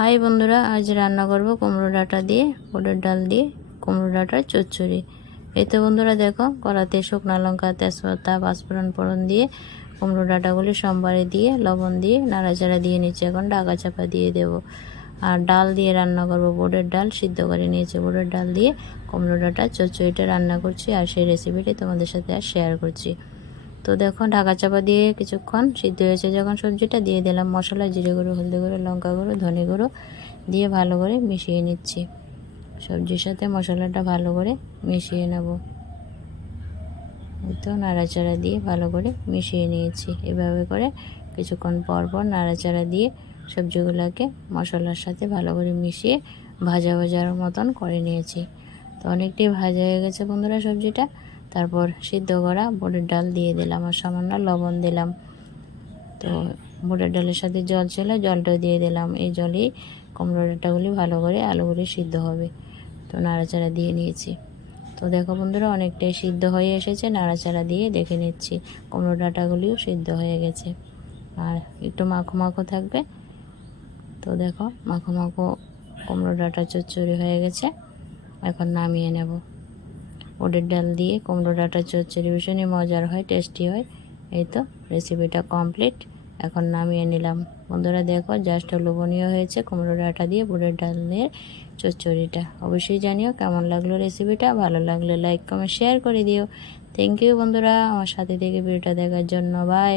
High বন্ধুরা, আজ রান্না করব কুমড়ো ডাঁটা দিয়ে বুটের ডাল দিয়ে কুমড়ো ডাঁটার চচ্চড়ি। এই তো বন্ধুরা, দেখো, কড়াতে শুকনো লঙ্কা, তেজপাতা, পাঁচফোড়ন ফোড়ন দিয়ে কুমড়ো ডাঁটাগুলি সোমবারে দিয়ে, লবণ দিয়ে নাড়াচাড়া দিয়ে নিচ্ছে এখন ডাকা চাপা দিয়ে দেব। আর ডাল দিয়ে রান্না করব বোটের ডাল সিদ্ধ করে নিয়েছে। বোটের ডাল দিয়ে কুমড়ো ডাঁটা চচ্চড়িটা রান্না করছি আর সেই রেসিপিটি তোমাদের সাথে আর শেয়ার করছি। তো দেখো ঢাকা চাপা দিয়ে কিছুক্ষণ সিদ্ধ হয়েছে। যখন সবজিটা দিয়ে দিলাম, মশলা, জিরে গুঁড়ো, হলদি গুঁড়ো, লঙ্কা গুঁড়ো, ধনে গুঁড়ো দিয়ে ভালো করে মিশিয়ে নিচ্ছি। সবজির সাথে মশলাটা ভালো করে মিশিয়ে নেব। তো নাড়াচাড়া দিয়ে ভালো করে মিশিয়ে নিয়েছি। এভাবে করে কিছুক্ষণ পর পর নাড়াচাড়া দিয়ে সবজিগুলোকে মশলার সাথে ভালো করে মিশিয়ে ভাজা ভাজার মতন করে নিয়েছি। তো অনেকটাই ভাজা হয়ে গেছে বন্ধুরা সবজিটা। তারপর সিদ্ধ করা বুটের ডাল দিয়ে দিলাম আর সামান্য লবণ দিলাম। তো বুটের ডালের সাথে জল ছিল, জলটাও দিয়ে দিলাম। এই জলেই কুমড়ো ডাঁটাগুলি ভালো করে আলুগুলি সিদ্ধ হবে। তো নাড়াচাড়া দিয়ে নিয়েছি। তো দেখো বন্ধুরা, অনেকটাই সিদ্ধ হয়ে এসেছে, নাড়াচাড়া দিয়ে দেখে নিচ্ছি কুমড়ো ডাঁটাগুলিও সিদ্ধ হয়ে গেছে। আর একটু মাখো মাখো থাকবে। তো দেখো, মাখো মাখো কুমড়ো ডাঁটা চচ্চড়ি হয়ে গেছে। এখন নামিয়ে নেব। ওডের ডাল দিয়ে কুমড়ো ডাটা চচ্চড়ি ভীষণই মজার হয় টেস্টি হয়। এই তো রেসিপিটা কমপ্লিট এখন নামিয়ে নিলাম। বন্ধুরা দেখো জাস্ট লোভনীয় হয়েছে কুমড়ো ডাটা দিয়ে বুড়ের ডাল দিয়ে চচ্চড়িটা। অবশ্যই জানিও কেমন লাগল রেসিপিটা ভালো লাগলে লাইক কমেন্ট শেয়ার করে দিও। থ্যাংক ইউ বন্ধুরা। আমার সাথে থেকে ভিডিওটা দেখার জন্য বাই